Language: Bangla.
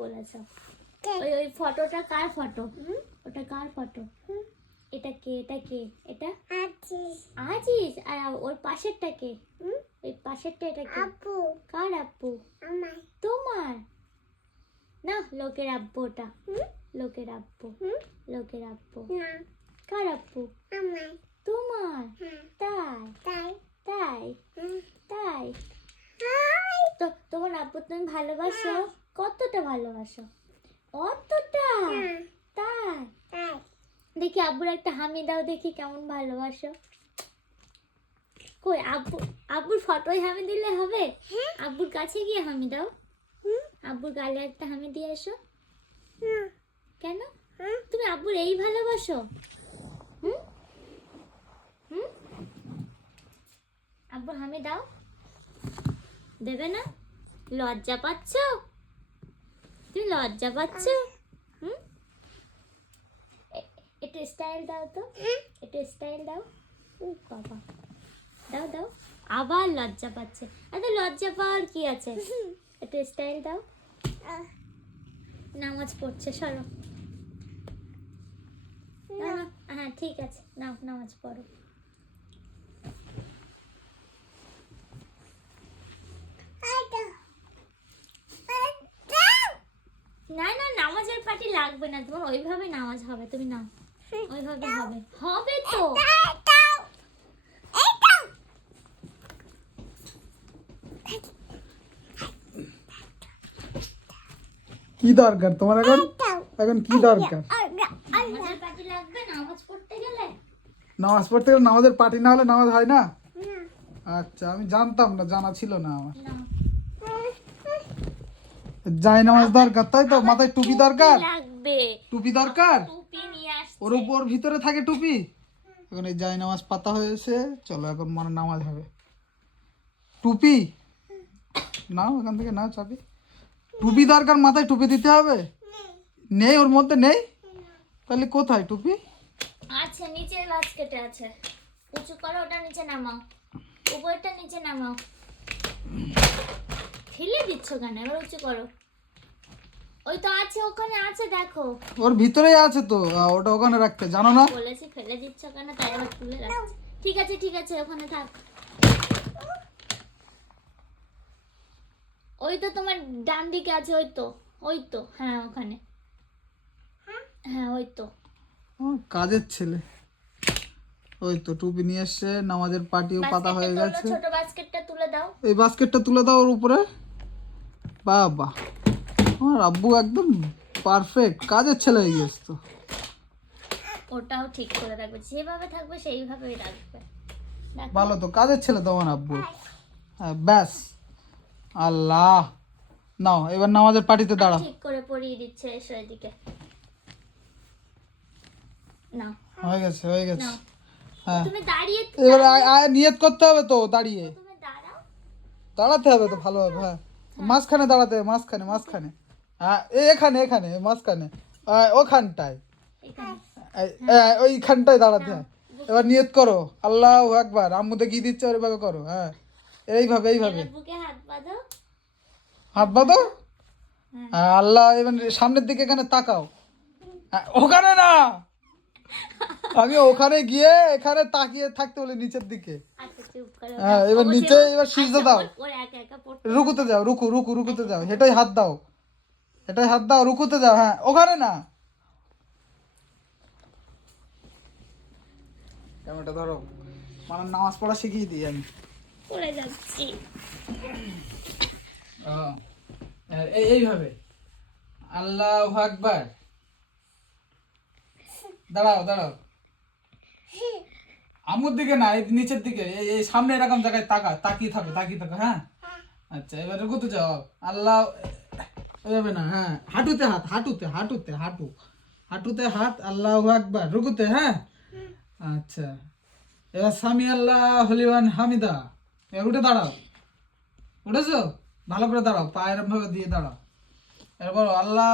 বলেছ। ওই ওই ফটোটা কার ফটো? ওটা কার ফটো? এটা কে? এটা কে? এটা আজিজ। আর ওর পাশেরটা কে? ওই পাশেরটা এটা কে? আপু। কার আপু? আমার। তোমার না, লোকের আব্বু ওটা। লোকের আব্বু। লোকের আব্বু না। কার আব্বু? আমার। তোমার? তাই তাই তাই তাই। তো তোমার আব্বু তুমি ভালোবাসো? কতটা ভালোবাসো? অতটা? তাই দেখি আব্বুর একটা হামি দাও দেখি কেমন ভালোবাসো। কই আব্বু? আব্বুর ফটোয় হামি দিলে হবে? আব্বুর কাছে গিয়ে হামি দাও। আব্বুর গালে একটা হামি দিয়ে এসো। কেন? তুমি আব্বুর এই ভালোবাসো? আব্বুর হামি দাও। দেবে না? লজ্জা পাচ্ছ? তুমি লজ্জা পাচ্ছ? একটু স্টাইল দাও তো, একটু স্টাইল দাও। ও বাবা, দাও দাও। আবার লজ্জা পাচ্ছে। এত লজ্জা পাওয়ার কি আছে? একটু স্টাইল দাও। নামাজ পড়ছে, সরো। হ্যাঁ ঠিক আছে, নাও নামাজ পড়ো। না না, নামাজের পার্টি লাগবে না তোমার, ওইভাবে নামাজ হবে। তুমি নাও, ওইভাবে হবে। হবে তো। কি দরকার তোমার এখন? এখন কি দরকার? নামাজের পার্টি লাগবে নামাজ পড়তে গেলে? নামাজ পড়তে গেলে নামাজের পার্টি না হলে নামাজ হয় না? আচ্ছা, আমি জানতাম না, জানা ছিল না আমার। যাই নামাজ দরকার, তাই তো? মাথায় টুপি দরকার? লাগবে। টুপি দরকার? টুপি নিয়ে আসছে। ওর উপর ভিতরে থাকে টুপি। এখন এই যাই নামাজ পাতা হয়েছে, চলো এখন মানে নামাজ হবে। টুপি নাও এখান থেকে, নাও চাবি। টুপি দরকার, মাথায় টুপি দিতে হবে? নেই, ওর মধ্যে নেই। তাহলে কোথায় টুপি? আচ্ছা, নিচের বাস্কেটে আছে। উঁচু করো, ওটা নিচে নামাও। উপরটা নিচে নামাও। ফেলে দিচ্ছ কেন? এবার উঁচু করো। ওই তো আছে, ওখানে আছে, দেখো। ওর ভিতরেই আছে তো, ওটা ওখানে রাখতে জানো না? বলেছি ফেলে দিচ্ছ কেন, তাই আবার তুলে রাখছি। ঠিক আছে ঠিক আছে, ওখানে থাক। ওই তো তোমার ডান দিকে আছে, ওই তো, ওই তো, হ্যাঁ ওখানে। হ্যাঁ ওই তো। কাজের ছেলে। ওই তো টুপি নিয়ে এসছে, নামাজের পাটিও পাতা হয়ে গেছে। ছোট বাস্কেটটা তুলে দাও। এই বাস্কেটটা তুলে দাও ওর উপরে। বাবা, আমার আব্বু একদম পারফেক্ট কাজের ছেলে হয়ে গেছে তো। ওটাও ঠিক করে রাখবে, যেভাবে থাকবে সেইভাবেই রাখবে। ভালো তো, কাজের ছেলে তো আমার আব্বু। হ্যাঁ ব্যাস। আল্লাহ, নাও এবার নামাজের পাটিতে দাঁড়াও। ঠিক করে পরিয়ে দিচ্ছে, এসো এদিকে। নাও, হয়ে গেছে হয়ে গেছে। নাও। হ্যাঁ, তুমি দাঁড়িয়ে এবার নিয়ত করতে হবে তো, দাঁড়িয়ে তুমি দাঁড়াও। দাঁড়াতে হবে তো ভালোভাবে। হ্যাঁ, মাঝখানে দাঁড়াতে হবে, মাঝখানে মাঝখানে। হ্যাঁ এখানে এখানে মাঝখানে, ওখানটায়, এখানে। ওইখানটায় দাঁড়াতে হয়। এবার নিয়ত করো, আল্লাহু আকবার। আম্মু দেখিয়ে দিচ্ছে, ওইভাবে করো। হ্যাঁ, এইভাবে এইভাবে এবার বুকে হাত বাঁধো। হাত বাঁধো। হ্যাঁ, আল্লাহ, এবার সামনের দিকে এখানে তাকাও। হ্যাঁ, ওখানে না, আমি ওখানে গিয়ে এখানে তাকিয়ে থাকতে বলি, নিচের দিকে। আচ্ছা চুপ করো। হ্যাঁ, এবার নিচে, এবার সিজদা দাও। ওর একা একা পড়তে। রুকুতে যাও, রুকুতে যাও। এটাই হাত দাও, এটাই হাত দাও, রুকুতে যাও। হ্যাঁ, ওখানে না। ক্যামেরাটা ধরো, মানে নামাজ পড়া শিখিয়ে দিই আমি। পড়ে যাচ্ছি। এইভাবে আল্লাহু আকবার। দাঁড়াও দাঁড়াও, আম্মুর দিকে না, এই নিচের দিকে, এই সামনে এরকম জায়গায় তাকিয়ে থাকো, তাকিয়ে থাকো। হ্যাঁ, আচ্ছা এবার রুকুতে যাও। আল্লাহ, ওইভাবে না। হ্যাঁ, হাঁটুতে হাত, হাঁটুতে হাত। আল্লাহু আকবার, রুকুতে। হ্যাঁ, আচ্ছা এবার সামি আল্লাহ লিমান হামিদা। এবার উঠে দাঁড়াও। উঠেছো? ভালো করে দাঁড়াও, পা এরকম ভাবে দিয়ে দাঁড়াও। এবার বলো আল্লাহ